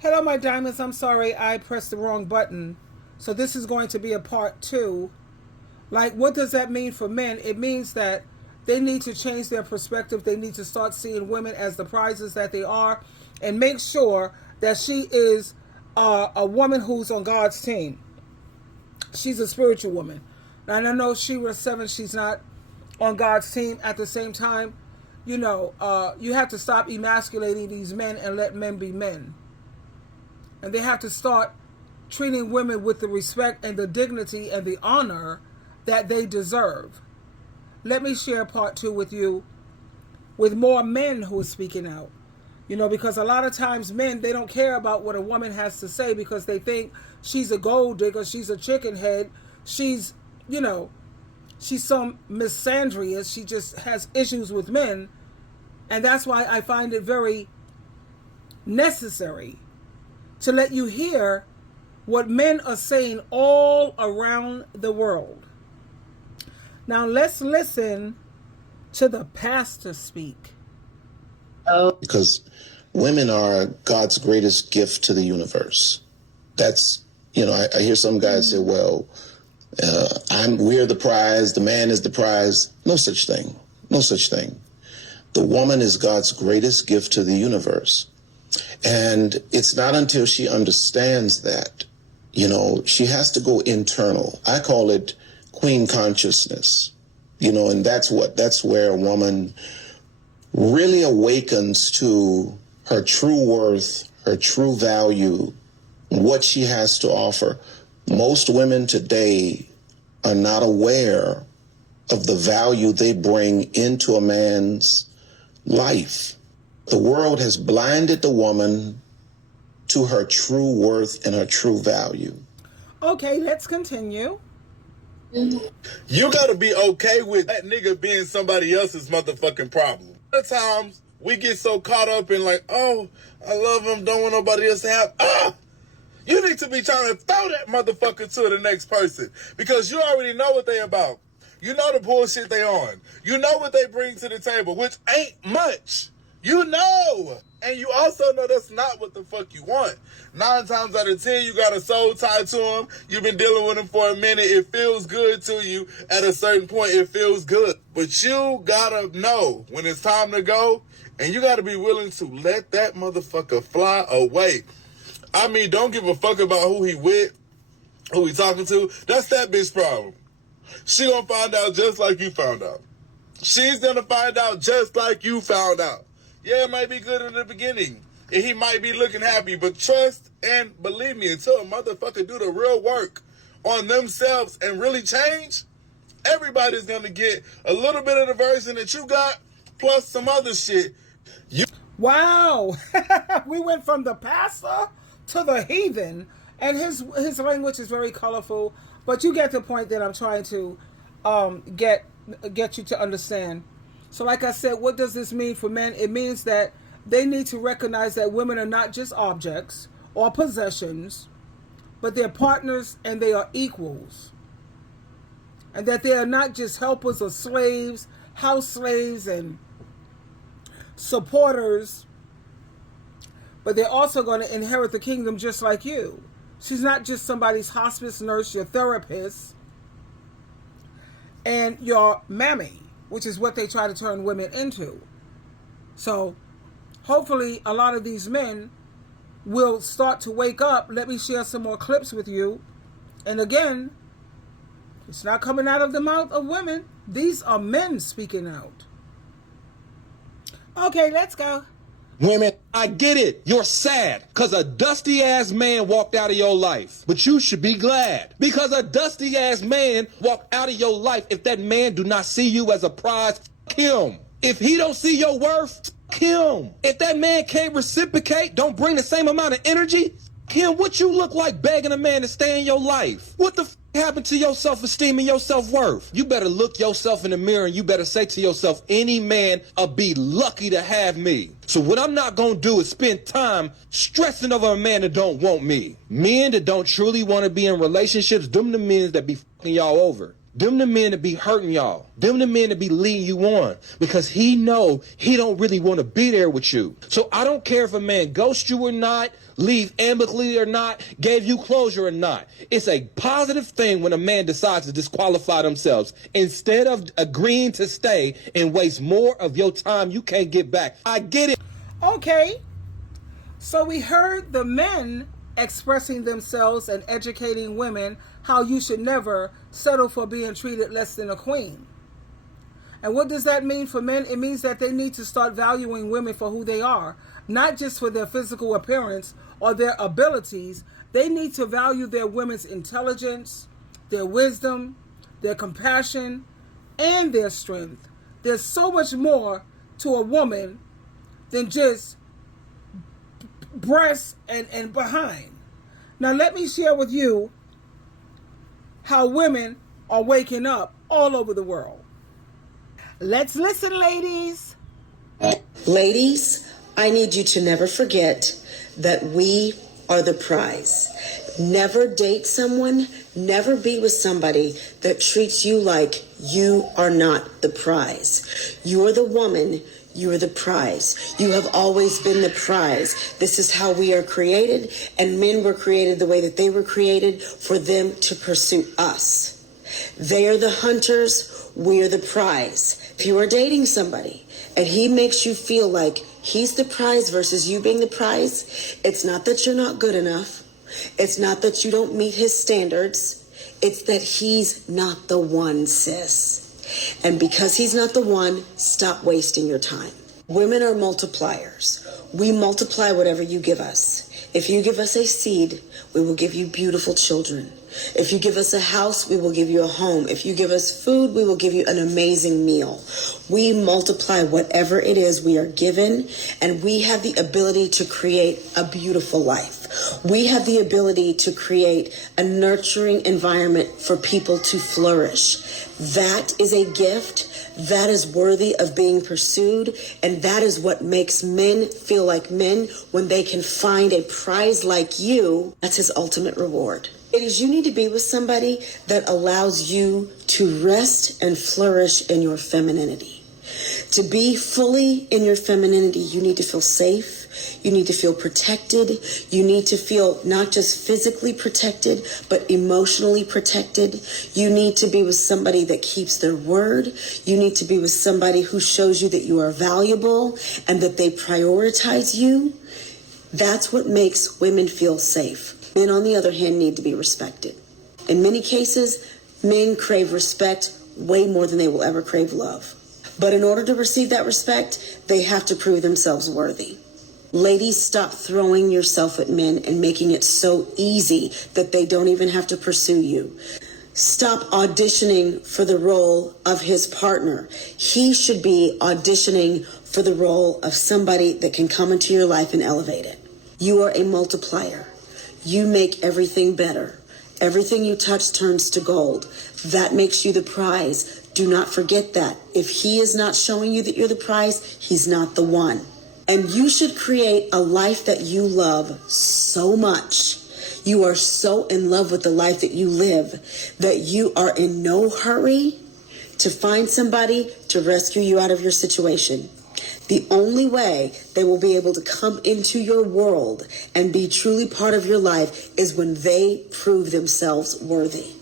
Hello, my diamonds. I'm sorry I pressed the wrong button. So this is going to be a part two. Like, what does that mean for men? It means that they need to change their perspective. They need to start seeing women as the prizes that they are and make sure that she is a woman who's on God's team. She's a spiritual woman. And I know she was 7, she's not on God's team. At the same time, you have to stop emasculating these men and let men be men. And they have to start treating women with the respect and the dignity and the honor that they deserve. Let me share part two with you with more men who are speaking out. Because a lot of times men, they don't care about what a woman has to say because they think she's a gold digger, she's a chicken head, she's some misandrous, she just has issues with men. And that's why I find it very necessary to let you hear what men are saying all around the world. Now let's listen to the pastor speak. Because women are God's greatest gift to the universe. That's, I hear some guys say, well, we're the prize, the man is the prize. No such thing. No such thing. The woman is God's greatest gift to the universe. And it's not until she understands that, she has to go internal. I call it queen consciousness, and that's where a woman really awakens to her true worth, her true value, what she has to offer. Most women today are not aware of the value they bring into a man's life. The world has blinded the woman to her true worth and her true value. Okay, let's continue. You gotta be okay with that nigga being somebody else's motherfucking problem. A lot of times we get so caught up in like, oh, I love him, don't want nobody else to have. You need to be trying to throw that motherfucker to the next person because you already know what they about. You know the bullshit they on. You know what they bring to the table, which ain't much. You know. And you also know that's not what the fuck you want. 9 times out of 10, you got a soul tied to him. You've been dealing with him for a minute. It feels good to you. At a certain point, it feels good. But you gotta know when it's time to go, and you gotta be willing to let that motherfucker fly away. I mean, don't give a fuck about who he with, who he talking to. That's that bitch problem. She gonna find out just like you found out. She's gonna find out just like you found out. Yeah, it might be good in the beginning, and he might be looking happy, but trust and believe me, until a motherfucker do the real work on themselves and really change, everybody's gonna get a little bit of the version that you got, plus some other shit. Wow. We went from the pastor to the heathen, and his language is very colorful, but you get the point that I'm trying to get you to understand. So like I said, what does this mean for men? It means that they need to recognize that women are not just objects or possessions, but they're partners and they are equals. And that they are not just helpers or slaves, house slaves and supporters, but they're also going to inherit the kingdom just like you. She's not just somebody's hospice nurse, your therapist, and your mammy, which is what they try to turn women into. So hopefully a lot of these men will start to wake up. Let me share some more clips with you. And again, it's not coming out of the mouth of women. These are men speaking out. Okay, let's go. Women, I get it. You're sad because a dusty ass man walked out of your life. But you should be glad because a dusty ass man walked out of your life. If that man do not see you as a prize, fuck him. If he don't see your worth, fuck him. If that man can't reciprocate, don't bring the same amount of energy, fuck him. What you look like begging a man to stay in your life? What the happened to your self-esteem and your self-worth? You better look yourself in the mirror and you better say to yourself, any man will be lucky to have me. So what I'm not going to do is spend time stressing over a man that don't want me. Men that don't truly want to be in relationships, them the men that be fucking y'all over. Them the men that be hurting y'all. Them the men that be leading you on because he know he don't really want to be there with you. So I don't care if a man ghosts you or not, leave amicably or not, gave you closure or not. It's a positive thing when a man decides to disqualify themselves instead of agreeing to stay and waste more of your time you can't get back. I get it. Okay. So we heard the men expressing themselves and educating women how you should never settle for being treated less than a queen. And what does that mean for men? It means that they need to start valuing women for who they are, not just for their physical appearance or their abilities. They need to value their women's intelligence, their wisdom, their compassion, and their strength. There's so much more to a woman than just breasts and behind. Now let me share with you how women are waking up all over the world. Let's listen, ladies. Ladies, I need you to never forget that we are the prize. Never date someone, never be with somebody that treats you like you are not the prize. You're the woman, you're the prize. You have always been the prize. This is how we are created, and men were created the way that they were created, for them to pursue us. They are the hunters, we are the prize. If you are dating somebody and he makes you feel like he's the prize versus you being the prize, it's not that you're not good enough. It's not that you don't meet his standards. It's that he's not the one, sis. And because he's not the one, stop wasting your time. Women are multipliers. We multiply whatever you give us. If you give us a seed, we will give you beautiful children. If you give us a house, we will give you a home. If you give us food, we will give you an amazing meal. We multiply whatever it is we are given, and we have the ability to create a beautiful life. We have the ability to create a nurturing environment for people to flourish. That is a gift. That is worthy of being pursued, and that is what makes men feel like men when they can find a prize like you. That's his ultimate reward. Ladies, you need to be with somebody that allows you to rest and flourish in your femininity. To be fully in your femininity, you need to feel safe. You need to feel protected. You need to feel not just physically protected, but emotionally protected. You need to be with somebody that keeps their word. You need to be with somebody who shows you that you are valuable and that they prioritize you. That's what makes women feel safe. Men, on the other hand, need to be respected. In many cases, men crave respect way more than they will ever crave love. But in order to receive that respect, they have to prove themselves worthy. Ladies, stop throwing yourself at men and making it so easy that they don't even have to pursue you. Stop auditioning for the role of his partner. He should be auditioning for the role of somebody that can come into your life and elevate it. You are a multiplier. You make everything better. Everything you touch turns to gold. That makes you the prize. Do not forget that. If he is not showing you that you're the prize, he's not the one. And you should create a life that you love so much. You are so in love with the life that you live that you are in no hurry to find somebody to rescue you out of your situation. The only way they will be able to come into your world and be truly part of your life is when they prove themselves worthy.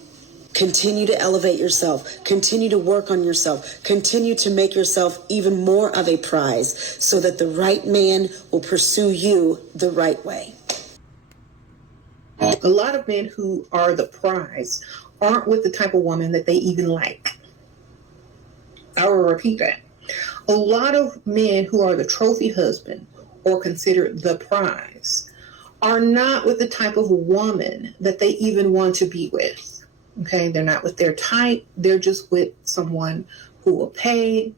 Continue to elevate yourself. Continue to work on yourself. Continue to make yourself even more of a prize so that the right man will pursue you the right way. A lot of men who are the prize aren't with the type of woman that they even like. I will repeat that. A lot of men who are the trophy husband or considered the prize are not with the type of woman that they even want to be with. Okay, they're not with their type. They're just with someone who will pay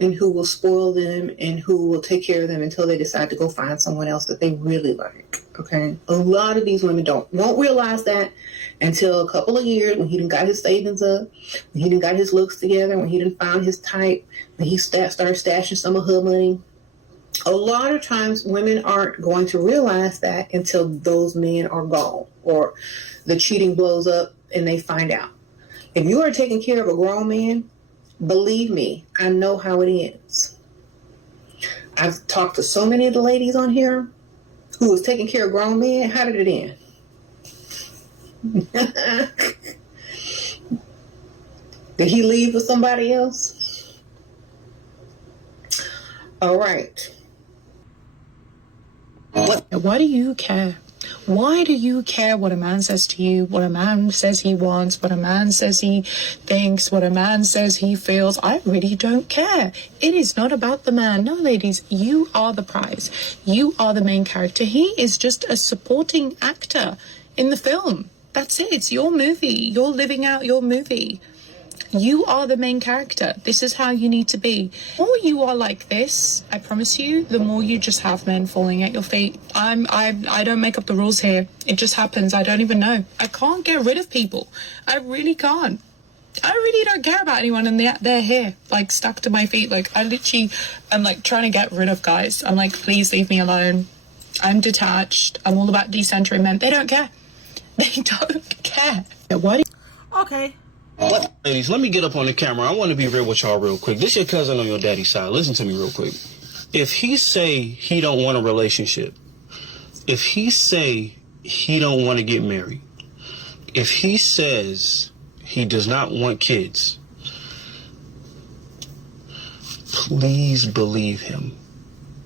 and who will spoil them and who will take care of them until they decide to go find someone else that they really like. Okay, a lot of these women won't realize that until a couple of years when he done got his savings up, when he done got his looks together, when he done found his type, when he started stashing some of her money. A lot of times women aren't going to realize that until those men are gone or the cheating blows up and they find out. If you are taking care of a grown man, believe me, I know how it ends. I've talked to so many of the ladies on here who was taking care of grown men. How did it end? Did he leave with somebody else? All right. Why do you care? Why do you care what a man says to you, what a man says he wants, what a man says he thinks, what a man says he feels? I really don't care. It is not about the man. No, ladies, you are the prize. You are the main character. He is just a supporting actor in the film. That's it. It's your movie. You're living out your movie. You are the main character. This is how you need to be. The more you are like this, I promise you, the more you just have men falling at your feet. I don't make up the rules here. It just happens. I don't even know. I can't get rid of people. I really can't. I really don't care about anyone, and they're here, like, stuck to my feet. Like, I literally am, like, trying to get rid of guys. I'm like, please leave me alone. I'm detached. I'm all about decentering men. They don't care. They don't care. Why do Okay. Ladies, let me get up on the camera. I want to be real with y'all real quick. This your cousin on your daddy's side. Listen to me real quick. If he say he don't want a relationship, if he say he don't want to get married, if he says he does not want kids, please believe him.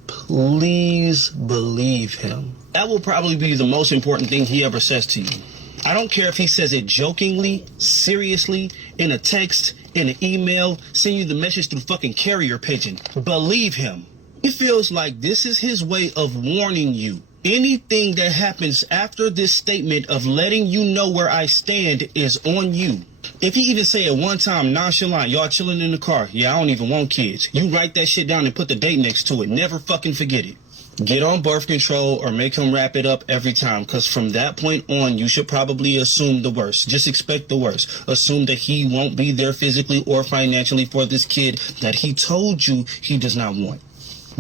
Please believe him. That will probably be the most important thing he ever says to you. I don't care if he says it jokingly, seriously, in a text, in an email, send you the message through fucking carrier pigeon. Believe him. He feels like this is his way of warning you. Anything that happens after this statement of letting you know where I stand is on you. If he even say it one time nonchalant, y'all chilling in the car, yeah, I don't even want kids. You write that shit down and put the date next to it. Never fucking forget it. Get on birth control or make him wrap it up every time, because from that point on, you should probably assume the worst. Just expect the worst. Assume that he won't be there physically or financially for this kid that he told you he does not want.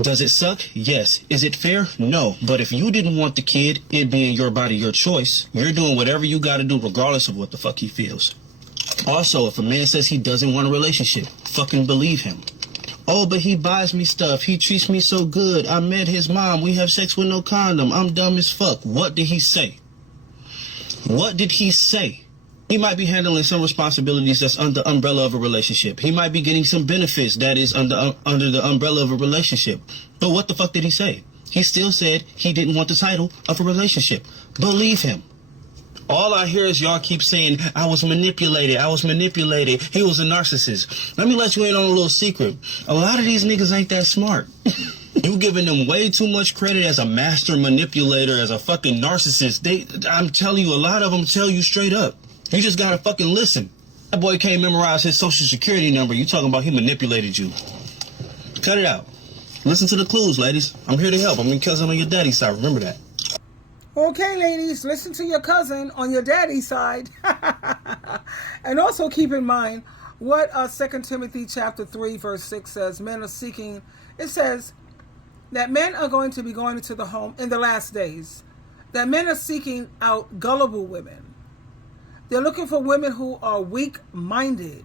Does it suck? Yes. Is it fair? No. But if you didn't want the kid, it being your body, your choice, you're doing whatever you got to do regardless of what the fuck he feels. Also, if a man says he doesn't want a relationship, fucking believe him. Oh, but he buys me stuff. He treats me so good. I met his mom. We have sex with no condom. I'm dumb as fuck. What did he say? What did he say? He might be handling some responsibilities that's under the umbrella of a relationship. He might be getting some benefits that is under the umbrella of a relationship. But what the fuck did he say? He still said he didn't want the title of a relationship. Believe him. All I hear is y'all keep saying, I was manipulated. He was a narcissist. Let me let you in on a little secret. A lot of these niggas ain't that smart. You giving them way too much credit as a master manipulator, as a fucking narcissist. I'm telling you, a lot of them tell you straight up. You just gotta fucking listen. That boy can't memorize his social security number. You talking about he manipulated you. Cut it out. Listen to the clues, ladies. I'm here to help. I'm your cousin on your daddy's side. Remember that. Okay, ladies, listen to your cousin on your daddy's side. And also keep in mind what 2 Timothy chapter 3, verse 6 says. Men are seeking, it says that men are going to be going into the home in the last days. That men are seeking out gullible women. They're looking for women who are weak-minded.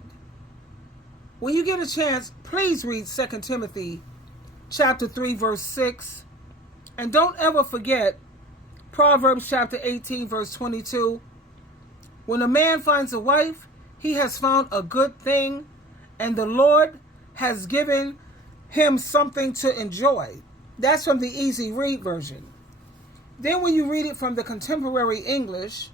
When you get a chance, please read 2 Timothy chapter 3, verse 6. And don't ever forget Proverbs chapter 18, verse 22. When a man finds a wife, he has found a good thing, and the Lord has given him something to enjoy. That's from the easy read version. Then when you read it from the contemporary English,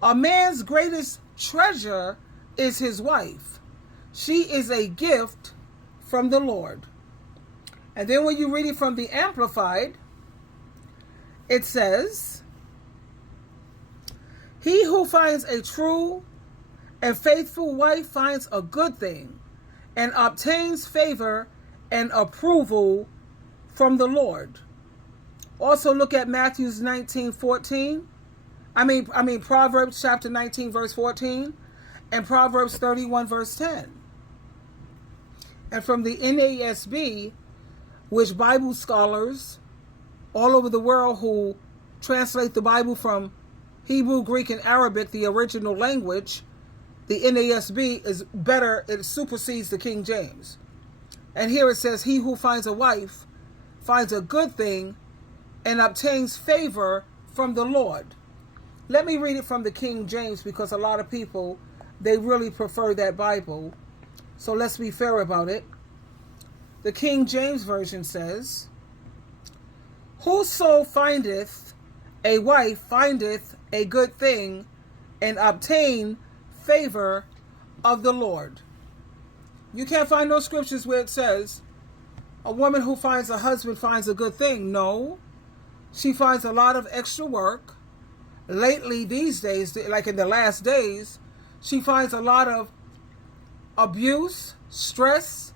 a man's greatest treasure is his wife. She is a gift from the Lord. And then when you read it from the Amplified, it says, he who finds a true and faithful wife finds a good thing and obtains favor and approval from the Lord. Also look at Matthew 19:14. Proverbs chapter 19, verse 14, and Proverbs 31, verse 10. And from the NASB, which Bible scholars all over the world who translate the Bible from Hebrew, Greek, and Arabic, the original language, The NASB is better, it supersedes the King James. And here it says, he who finds a wife finds a good thing and obtains favor from the Lord. Let me read it from the King James, because a lot of people, they really prefer that Bible. So let's be fair about it. The King James Version says, whoso findeth a wife findeth a good thing and obtain favor of the Lord. You can't find no scriptures where it says a woman who finds a husband finds a good thing. No, she finds a lot of extra work. Lately, these days, like in the last days, she finds a lot of abuse, stress,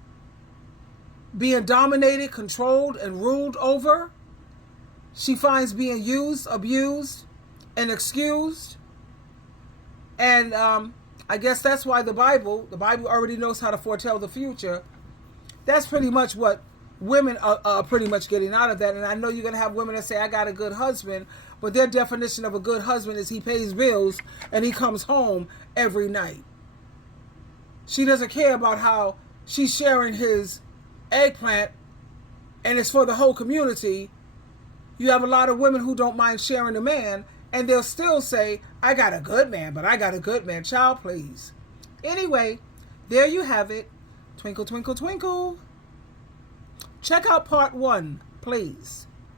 being dominated, controlled, and ruled over. She finds being used, abused, and excused. And I guess that's why the Bible already knows how to foretell the future. That's pretty much what women are pretty much getting out of that. And I know you're going to have women that say, I got a good husband, but their definition of a good husband is he pays bills and he comes home every night. She doesn't care about how she's sharing his eggplant and it's for the whole community. You have a lot of women who don't mind sharing a man, and they'll still say, I got a good man, but I got a good man. Child, please. Anyway, there you have it. Twinkle, twinkle, twinkle. Check out part 1, please.